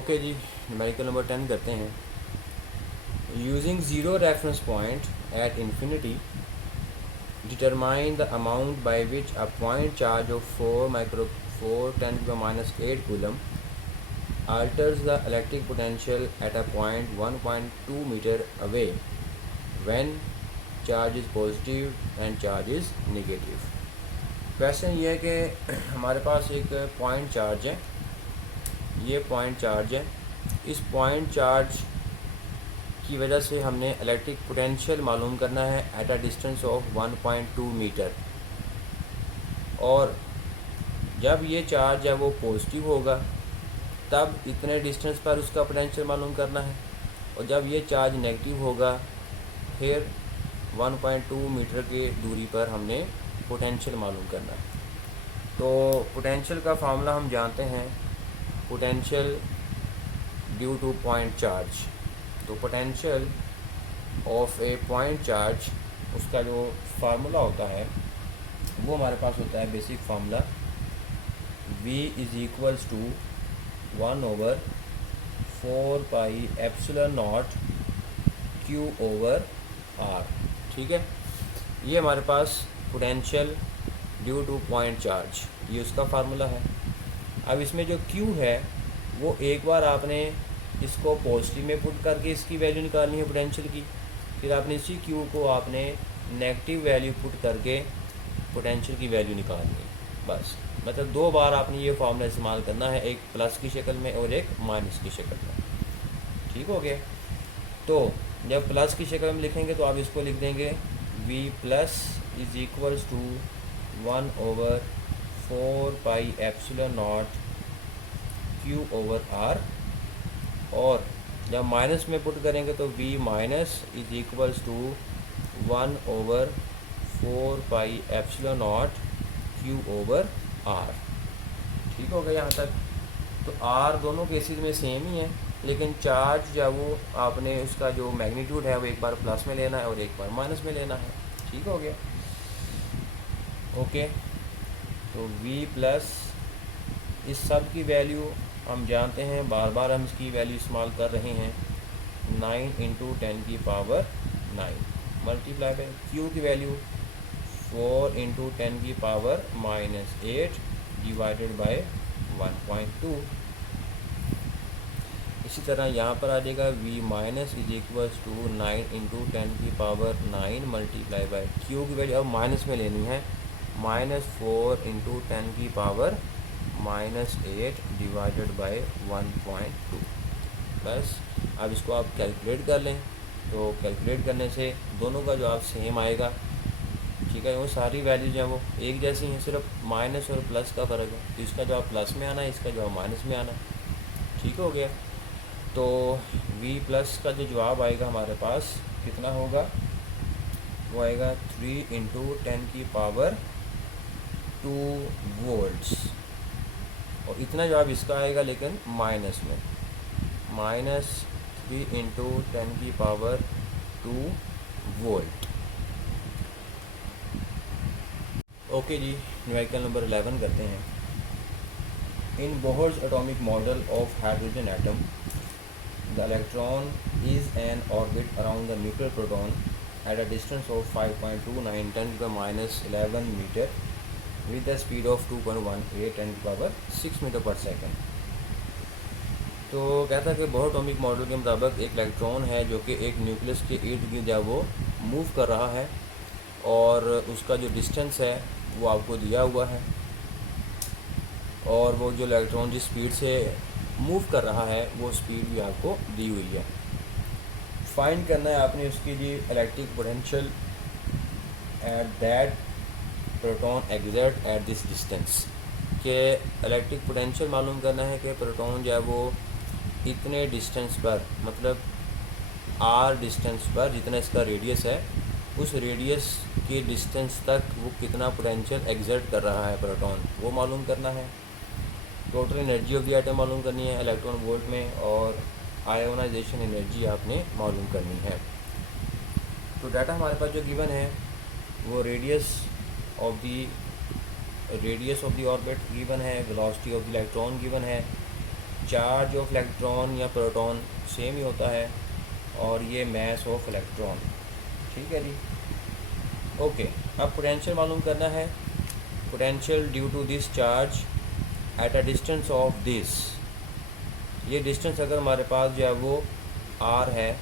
Okay जी, numerical number 10 करते हैं। Using zero reference point at infinity, determine the amount by which a point charge of 4 × 10⁻⁸ coulomb alters the electric potential at a point 1.2 meter away when charge is positive and charge is negative। Question ये है कि हमारे पास एक point charge है, ये point charge है। इस point charge की वजह से हमने इलेक्ट्रिक पोटेंशियल मालूम करना है at a distance of 1.2 metre. और जब ये चार्ज है वो पॉजिटिव होगा तब इतने डिस्टेंस पर उसका पोटेंशियल मालूम करना है, और जब ये चार्ज नेगेटिव होगा फिर 1.2 मीटर की दूरी पर हमने पोटेंशियल मालूम करना है। तो पोटेंशियल का फार्मूला हम जानते हैं, potential due to point charge. तो potential of a point charge, उसका जो फार्मूला होता है वो हमारे पास होता है basic formula V is equals to 1/4 pi epsilon naught Q over R। ठीक है, ये हमारे पास potential due to point charge, ये उसका फार्मूला है। अब इसमें जो Q है वो एक बार आपने इसको पॉजिटिव में पुट करके इसकी वैल्यू निकालनी है पोटेंशियल की, फिर आपने इसी Q को आपने नेगेटिव वैल्यू पुट करके पोटेंशियल की वैल्यू निकालनी है। बस, मतलब दो बार आपने ये फार्मूला इस्तेमाल करना है, एक प्लस की शक्ल में और एक माइनस की शक्ल में। ठीक हो गया। तो जब प्लस की शक्ल में लिखेंगे तो आप इसको लिख देंगे V plus is equals to 1/4 pi epsilon naught Q over R। और जब माइनस में पुट करेंगे तो V minus is equals to 1/4 pi epsilon naught Q over R। ठीक हो गया यहाँ तक। तो R दोनों केसेस में सेम ही है, लेकिन चार्ज जब वो आपने उसका जो मैग्नीट्यूड है वो एक बार प्लस में लेना है और एक बार माइनस में लेना है। ठीक हो गया। ओके, तो V प्लस इस सब की वैल्यू हम जानते हैं, बार बार हम इसकी वैल्यू इस्तेमाल कर रहे हैं, 9 × 10⁻⁹ मल्टीप्लाई बाय Q की वैल्यू 4 × 10⁻⁻8 डिवाइडेड बाय 1.2। इसी तरह यहाँ पर आ जाएगा V minus is equals to 9 × 10⁻9 multiply by Q की वैल्यू अब माइनस में लेनी है, -4 × 10⁻8 डिवाइडेड बाय 1.2। बस, अब इसको आप कैलकुलेट कर लें, तो कैलकुलेट करने से दोनों का जवाब सेम आएगा। ठीक है, वो सारी वैल्यूज हैं वो एक जैसी हैं, सिर्फ माइनस और प्लस का फ़र्क है। तो इसका जवाब प्लस में आना है, इसका जवाब माइनस में आना है। ठीक हो गया। तो V प्लस का जो जवाब आएगा हमारे पास कितना होगा, वो आएगा 3 × 10⁻2 वोल्ट्स। और इतना जवाब इसका आएगा लेकिन माइनस में, -3 × 10⁻2 वोल्ट। ओके जी, न्यूमेरिकल नंबर 11 करते हैं। In Bohr's atomic model of hydrogen atom, the electron is an orbit around the nuclear proton at a distance of 5.29 10⁻11 metre with the speed of 2.18 10⁻6 metre पर second. तो कहता है कि Bohr atomic model के मुताबिक एक इलेक्ट्रॉन है जो कि एक न्यूक्लियस के इर्द गिर्द जब वो मूव कर रहा है, और उसका जो डिस्टेंस है वो आपको दिया हुआ है, और वो जो इलेक्ट्रॉन जिस स्पीड से मूव कर रहा है वो स्पीड भी आपको दी हुई है। फाइंड करना है आपने उसकी जी electric potential at that proton exert at this distance, के इलेक्ट्रिक पोटेंशियल मालूम करना है कि प्रोटॉन जो है वो इतने डिस्टेंस पर, मतलब R डिस्टेंस पर, जितना इसका रेडियस है उस रेडियस के डिस्टेंस तक वो कितना पोटेंशियल एग्जर्ट कर रहा है प्रोटॉन, वो मालूम करना है। Total energy of the atom मालूम करनी है इलेक्ट्रॉन वोल्ट में, और आयोनाइजेशन एनर्जी आपने मालूम करनी है। तो डाटा हमारे पास जो गिवन है वो radius of the orbit given है, velocity of the electron given है, चार्ज ऑफ इलेक्ट्रॉन या प्रोटॉन सेम ही होता है, और ये मास ऑफ इलेक्ट्रॉन। ठीक है जी, ओके। अब पोटेंशियल मालूम करना है। Potential due to this charge at a distance of this, ये डिस्टेंस अगर हमारे पास जो है वो आर है,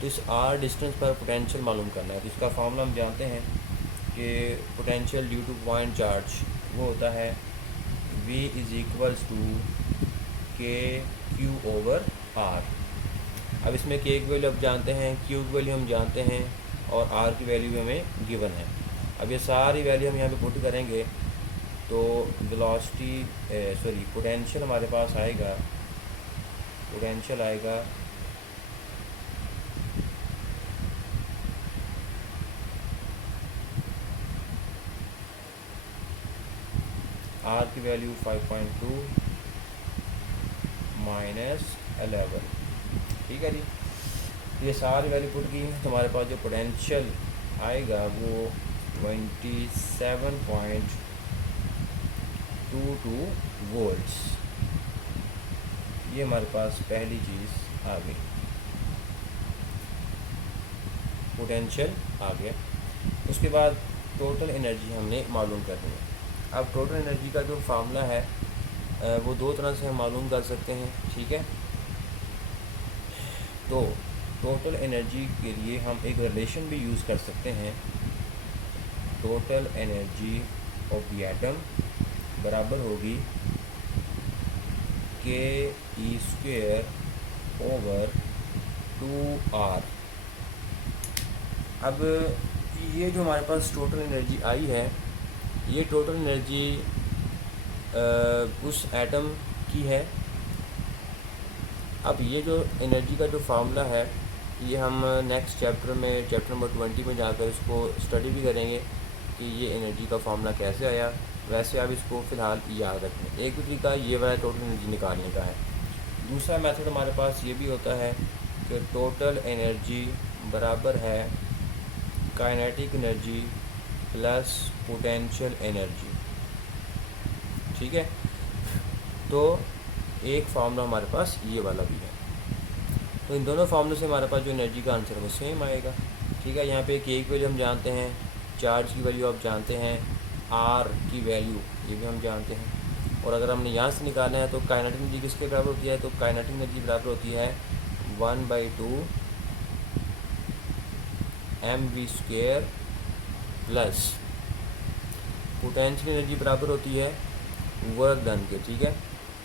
तो इस आर डिस्टेंस पर पोटेंशियल मालूम करना है। तो इसका फार्मूला हम जानते हैं कि potential due to point charge वो होता है V इज़ इक्वल्स टू के क्यू ओवर आर। अब इसमें के की वैल्यू आप जानते हैं, क्यू की वैल्यू हम जानते हैं, और आर की वैल्यू हमें गिवन है। अब ये सारी वैल्यू हम यहाँ पे पुट करेंगे तो वेलोसिटी पोटेंशियल हमारे पास आएगा, पोटेंशियल आएगा आर की वैल्यू 5.2 माइनस 11। ठीक है जी, ये सारी वैल्यू पुट की है तो हमारे पास जो पोटेंशियल आएगा वो 27.22 वोल्ट्स। ये हमारे पास पहली चीज़ आ गई, पोटेंशियल आ गया। उसके बाद टोटल एनर्जी हमने मालूम करनी है। अब टोटल एनर्जी का जो फार्मूला है वो दो तरह से हम मालूम कर सकते हैं। ठीक है, तो टोटल एनर्जी के लिए हम एक रिलेशन भी यूज़ कर सकते हैं। Total energy of the atom बराबर होगी के ई स्क्वेयर ओवर 2r। अब ये जो हमारे पास टोटल एनर्जी आई है, ये टोटल एनर्जी उस एटम की है। अब ये जो एनर्जी का जो फार्मूला है ये हम नेक्स्ट चैप्टर में, चैप्टर नंबर 20 में जाकर इसको स्टडी भी करेंगे कि ये एनर्जी का फार्मूला कैसे आया। वैसे आप इसको फ़िलहाल याद रखें। एक तरीका ये वाला टोटल एनर्जी निकालने का है। दूसरा मेथड हमारे पास ये भी होता है कि टोटल एनर्जी बराबर है kinetic energy plus potential energy. ठीक है, तो एक फार्मूला हमारे पास ये वाला भी है। तो इन दोनों फार्मूलों से हमारे पास जो एनर्जी का आंसर वो सेम आएगा। ठीक है, यहाँ पे के की वैल्यू हम जानते हैं, चार्ज की वैल्यू आप जानते हैं, आर की वैल्यू ये भी हम जानते हैं। और अगर हमने यहाँ से निकालना है तो काइनेटिक एनर्जी किसके बराबर होती है, तो काइनेटिक एनर्जी बराबर होती है 1/2 mv² प्लस पोटेंशियल एनर्जी बराबर होती है वर्क डन के। ठीक है,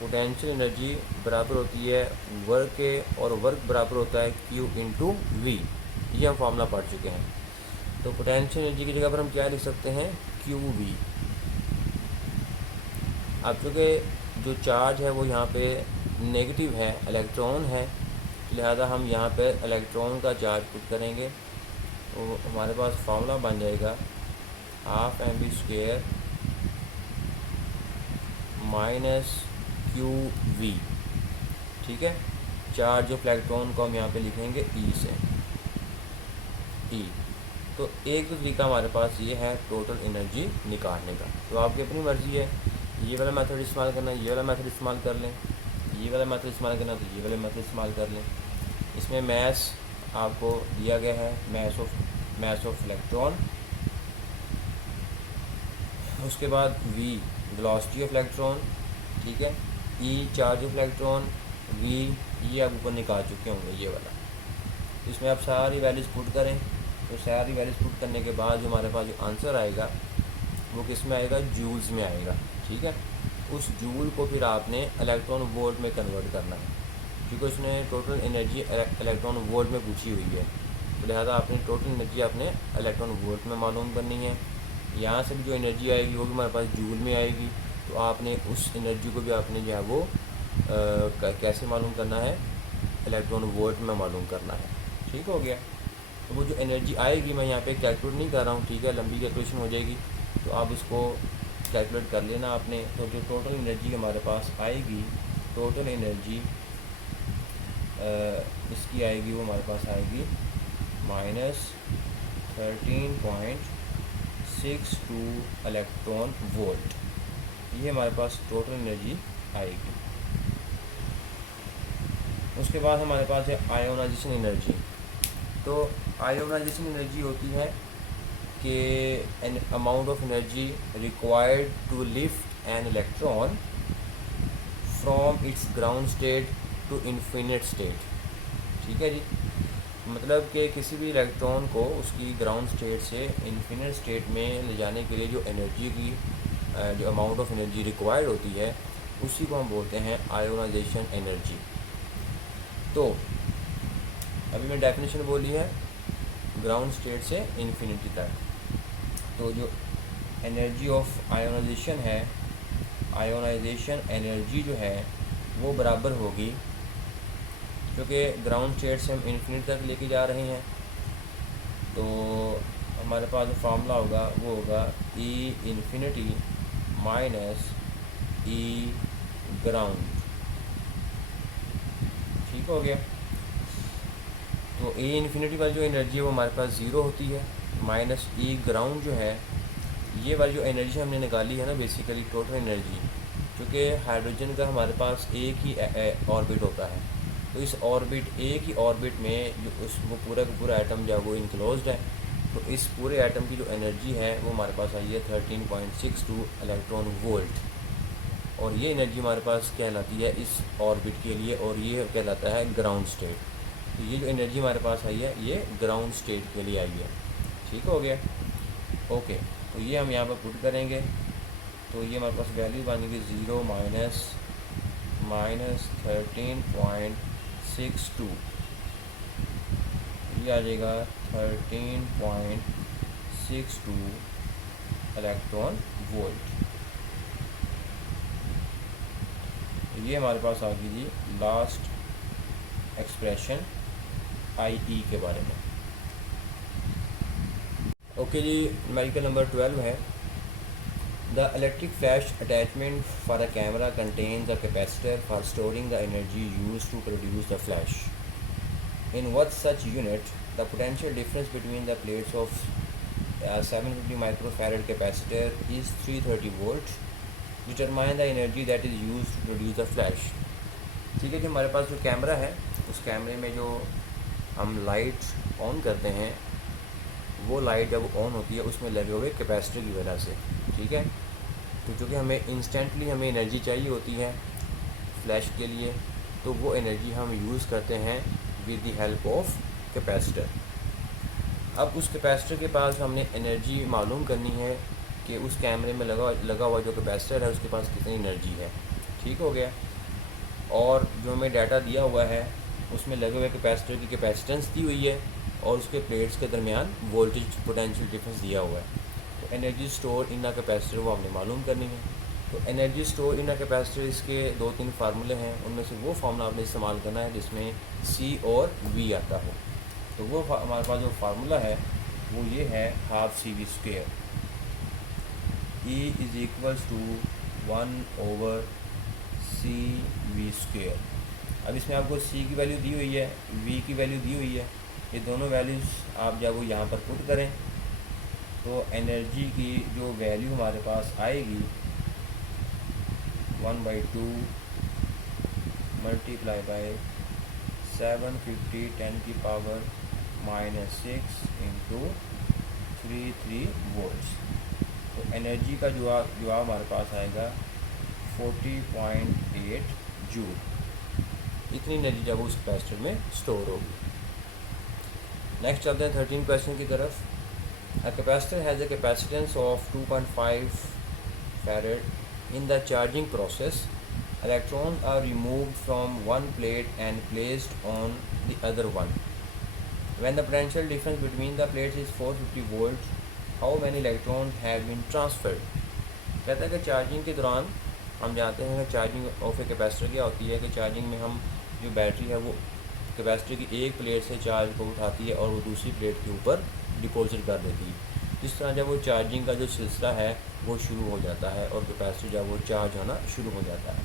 पोटेंशियल एनर्जी बराबर होती है वर्क के, और वर्क बराबर होता है Q इंटू वी। ये हम फार्मूला पढ़ चुके हैं। तो पोटेंशियल एनर्जी की जगह पर हम क्या लिख सकते हैं, QV। अब चूँकि जो चार्ज है वो यहाँ पे नेगेटिव है, इलेक्ट्रॉन है, लिहाजा हम यहाँ पे इलेक्ट्रॉन का चार्ज पुट करेंगे तो हमारे पास फार्मूला बन जाएगा 12mv² माइनस QV। ठीक है, चार्ज ऑफ इलेक्ट्रॉन को हम यहाँ पे लिखेंगे E से, E। तो एक तो तरीका हमारे पास ये है टोटल एनर्जी निकालने का। तो आपकी अपनी मर्ज़ी है, ये वाला मेथड इस्तेमाल करना, ये वाला मेथड इस्तेमाल कर लें, ये वाला मेथड इस्तेमाल करना तो ये वाला मेथड इस्तेमाल कर लें। इसमें मैस आपको दिया गया है, मैस ऑफ इलेक्ट्रॉन। उसके बाद V वेलोसिटी ऑफ इलेक्ट्रॉन। ठीक है, E charge of electron, V ये आप ऊपर निकाल चुके होंगे ये वाला। इसमें आप सारी वैल्यूज़ पुट करें, तो सारी वैल्यूज़ पुट करने के बाद जो हमारे पास जो आंसर आएगा वो किस में आएगा, जूल्स में आएगा। ठीक है, उस जूल को फिर आपने इलेक्ट्रॉन वोल्ट में कन्वर्ट करना है, क्योंकि उसने टोटल एनर्जी इलेक्ट्रॉन वोल्ट में पूछी हुई है। तो लिहाजा आपने टोटल एनर्जी आपने इलेक्ट्रॉन वोल्ट में मालूम करनी है। यहाँ से भी जो एनर्जी आएगी वो भी हमारे पास जूल में आएगी। तो आपने उस एनर्जी को भी आपने जो है वो कैसे मालूम करना है, इलेक्ट्रॉन वोल्ट में मालूम करना है। ठीक हो गया। तो वो जो एनर्जी आएगी मैं यहाँ पे कैलकुलेट नहीं कर रहा हूँ, ठीक है, लंबी कैलकुलेशन हो जाएगी, तो आप इसको कैलकुलेट कर लेना आपने। तो जो टोटल एनर्जी हमारे पास आएगी, टोटल एनर्जी इसकी आएगी, वो हमारे पास आएगी -13.62 इलेक्ट्रॉन वोल्ट। ये हमारे पास टोटल एनर्जी आएगी। उसके बाद हमारे पास है आयोनाइजेशन एनर्जी। तो आयोनाइजेशन एनर्जी होती है कि an amount of energy required to lift an electron from its ground state to infinite state. ठीक है जी, मतलब कि किसी भी इलेक्ट्रॉन को उसकी ग्राउंड स्टेट से इन्फिनिट स्टेट में ले जाने के लिए जो एनर्जी की जो अमाउंट ऑफ एनर्जी रिक्वायर्ड होती है उसी को हम बोलते हैं आयोनाइजेशन एनर्जी। तो अभी मैं डेफिनेशन बोली है ग्राउंड स्टेट से इन्फिनिटी तक। तो जो एनर्जी ऑफ आयोनाइजेशन है, आयोनाइजेशन एनर्जी जो है वो बराबर होगी, क्योंकि ग्राउंड स्टेट से हम इन्फिनिटी तक लेके जा रहे हैं, तो हमारे पास जो फार्मूला होगा वो होगा ई इन्फिनिटी माइनस ई ग्राउंड। ठीक हो गया। तो ई इन्फिनिटी वाली जो एनर्जी है वो हमारे पास ज़ीरो होती है, माइनस ई ग्राउंड जो है ये वाली जो एनर्जी हमने निकाली है ना, बेसिकली टोटल एनर्जी, क्योंकि हाइड्रोजन का हमारे पास एक ही ऑर्बिट होता है, तो इस ऑर्बिट एक ही ऑर्बिट में जो उस वो पूरा का पूरा एटम जो है वो इनक्लोज्ड है, तो इस पूरे एटम की जो एनर्जी है वो हमारे पास आई है 13.62 इलेक्ट्रॉन वोल्ट, और ये एनर्जी हमारे पास कहलाती है इस ऑर्बिट के लिए, और ये कहलाता है ग्राउंड स्टेट। तो ये जो एनर्जी हमारे पास आई है ये ग्राउंड स्टेट के लिए आई है। ठीक हो गया, ओके। तो ये हम यहाँ पर पुट करेंगे, तो ये हमारे पास वैल्यू बनेगी 0 माइनस 13.62, ये आ जाएगा 13.62 इलेक्ट्रॉन वोल्ट। ये हमारे पास आ गई जी लास्ट एक्सप्रेशन IE के बारे में। ओके जी, न्यूमेरिकल नंबर 12 है the electric flash attachment for a camera contains a capacitor for storing the energy used to produce the flash. In what such unit the potential difference between the plates of 750 microfarad capacitor is 330 volt. Determine the energy that is used to produce the flash. ठीक है जी, हमारे पास जो camera है उस कैमरे में जो हम लाइट ऑन करते हैं वो लाइट जब ऑन होती है उसमें लगे हुए कैपेसिटर की वजह से। ठीक है, तो चूँकि हमें इंस्टेंटली हमें एनर्जी चाहिए होती है फ्लैश के लिए, तो वो एनर्जी हम यूज़ करते हैं with the help of capacitor. अब उस कैपेसिटर के पास हमने एनर्जी मालूम करनी है कि उस कैमरे में लगा हुआ जो कैपेसिटर है उसके पास कितनी एनर्जी है। ठीक हो गया, और जो हमें डाटा दिया हुआ है उसमें लगे हुए कैपेसिटर की कैपेसिटेंस दी हुई है और उसके प्लेट्स के दरमियान वोल्टेज पोटेंशियल डिफरेंस दिया हुआ है। तो energy store in a capacitor वो हमने मालूम करनी है। तो energy store in a capacitor इसके 2-3 फार्मूले हैं, उनमें से वो फार्मूला आपने इस्तेमाल करना है जिसमें C और V आता हो। तो वो हमारे पास जो फार्मूला है वो ये है ½ CV²। E is equals to 1/CV²। अब इसमें आपको C की वैल्यू दी हुई है, V की वैल्यू दी हुई है, ये दोनों वैल्यूज़ आप जब वो यहाँ पर पुट करें तो एनर्जी की जो वैल्यू हमारे पास आएगी 1/2 मल्टीप्लाई बाय 750 10⁻⁻6 इंटू 33 वोल्ट्स। तो एनर्जी का जवाब हमारे पास आएगा 40.8 जूल। इतनी एनर्जी जब उस कैपेसिटर में स्टोर होगी। नेक्स्ट चलते हैं 13 क्वेश्चन की तरफ। A capacitor has a capacitance of 2.5 farad. In the charging process, electrons are removed from one plate and placed on the other one. When the potential difference between the plates is 450 volts, how many electrons have been transferred? कहता है कि charging के दौरान हम जानते हैं कि charging of a capacitor क्या होती है कि चार्जिंग में हम जो बैटरी है वो कैपेसिटर की एक प्लेट से चार्ज को उठाती है और वो दूसरी प्लेट के ऊपर डिपॉजिट कर देती है। इस तरह जब वो चार्जिंग का जो सिलसिला है वो शुरू हो जाता है और कैपेसिटर जब वो चार्ज होना शुरू हो जाता है।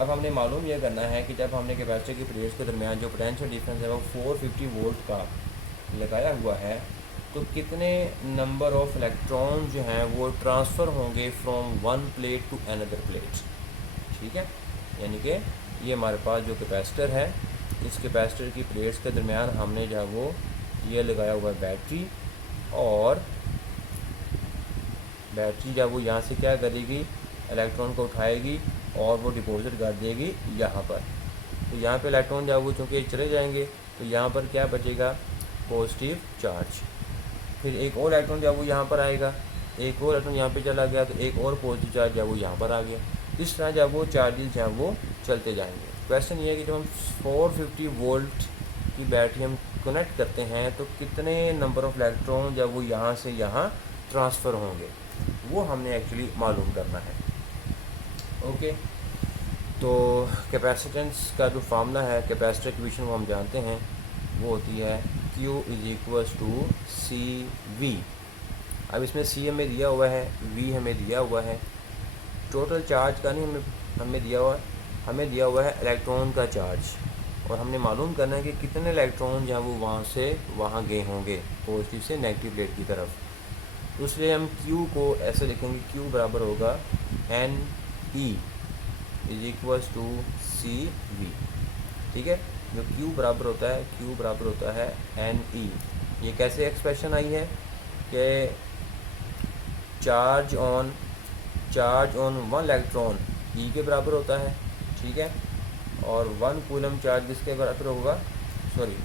अब हमने मालूम यह करना है कि जब हमने कैपेसिटर की प्लेट्स के दरमियान जो पोटेंशियल डिफरेंस है वो 450 वोल्ट का लगाया हुआ है, तो कितने नंबर ऑफ़ इलेक्ट्रॉन जो हैं वो ट्रांसफ़र होंगे from one plate to another plate. ठीक है, यानी कि ये हमारे पास जो कैपेसिटर है इस कैपेसिटर की प्लेट्स के दरमियान हमने जो है वो ये लगाया हुआ है बैटरी, और बैटरी जब वो यहाँ से क्या करेगी, इलेक्ट्रॉन को उठाएगी और वो डिपॉजिट कर देगी यहाँ पर। तो यहाँ पे इलेक्ट्रॉन जब वो चूँकि चले जाएंगे तो यहाँ पर क्या बचेगा, पॉजिटिव चार्ज। फिर एक और इलेक्ट्रॉन जब वो यहाँ पर आएगा, एक और इलेक्ट्रॉन यहाँ पे चला गया तो एक और पॉजिटिव चार्ज जब वो यहाँ पर आ गया। इस तरह जब वो चार्जेस हैं वो चलते जाएंगे। क्वेश्चन ये है कि जब हम 450 वोल्ट की बैटरी हम कनेक्ट करते हैं तो कितने नंबर ऑफ़ इलेक्ट्रॉन जब वो यहाँ से यहाँ ट्रांसफ़र होंगे, वो हमने एक्चुअली मालूम करना है। ओके, तो कैपेसिटेंस का जो फार्मूला है कैपेसिटर इक्वेशन वो हम जानते हैं, वो होती है Q is to C V. अब इसमें C हमें दिया हुआ है, V हमें दिया हुआ है, टोटल चार्ज का नहीं हमें दिया हुआ है, हमें दिया हुआ है इलेक्ट्रॉन का चार्ज, और हमने मालूम करना है कि कितने इलेक्ट्रॉन जो है वो वहाँ से वहाँ गए होंगे, पॉजिटिव से नेगेटिव प्लेट की तरफ। तो इसलिए हम Q को ऐसे लिखेंगे, Q बराबर होगा NE is equals to CV। ठीक है, जो Q बराबर होता है, Q बराबर होता है NE। ये कैसे एक्सप्रेशन आई है कि charge on one electron E के बराबर होता है, ठीक है, और 1 कूलम चार्ज किसके बराबर होगा, sorry,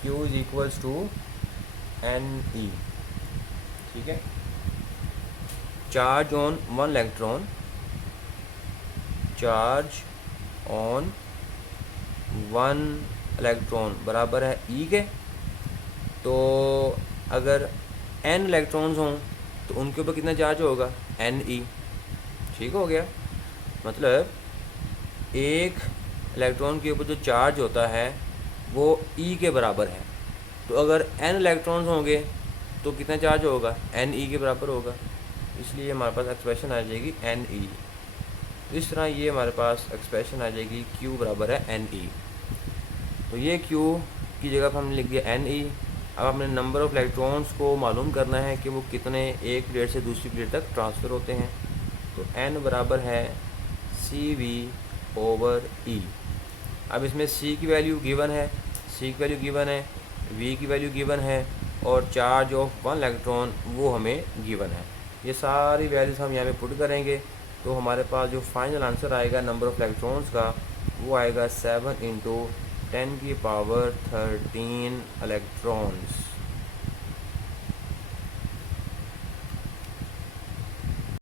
Q is equals to NE। ठीक है, charge on one electron, charge on one electron बराबर है E के। तो अगर n इलेक्ट्रॉन्स हों तो उनके ऊपर कितना चार्ज होगा, Ne। ठीक हो गया, मतलब एक इलेक्ट्रॉन के ऊपर जो चार्ज होता है वो E के बराबर है। तो अगर n इलेक्ट्रॉन्स होंगे तो कितना चार्ज होगा, Ne के बराबर होगा। इसलिए हमारे पास एक्सप्रेशन आ जाएगी Ne। इस तरह ये हमारे पास एक्सप्रेशन आ जाएगी Q बराबर है Ne। तो ये Q की जगह पर हमने लिख दिया Ne। अब हमने नंबर ऑफ़ इलेक्ट्रॉन्स को मालूम करना है कि वो कितने एक प्लेट से दूसरी प्लेट तक ट्रांसफ़र होते हैं। तो n बराबर है CV ओवर E। अब इसमें C की वैल्यू गिवन है, C की वैल्यू गिवन है, V की वैल्यू गिवन है, और चार्ज ऑफ वन इलेक्ट्रॉन वो हमें गिवन है। ये सारी वैल्यूज़ हम यहाँ पे पुट करेंगे तो हमारे पास जो फाइनल आंसर आएगा नंबर ऑफ़ इलेक्ट्रॉन्स का, वो आएगा 7 × 10⁻13 इलेक्ट्रॉन्स।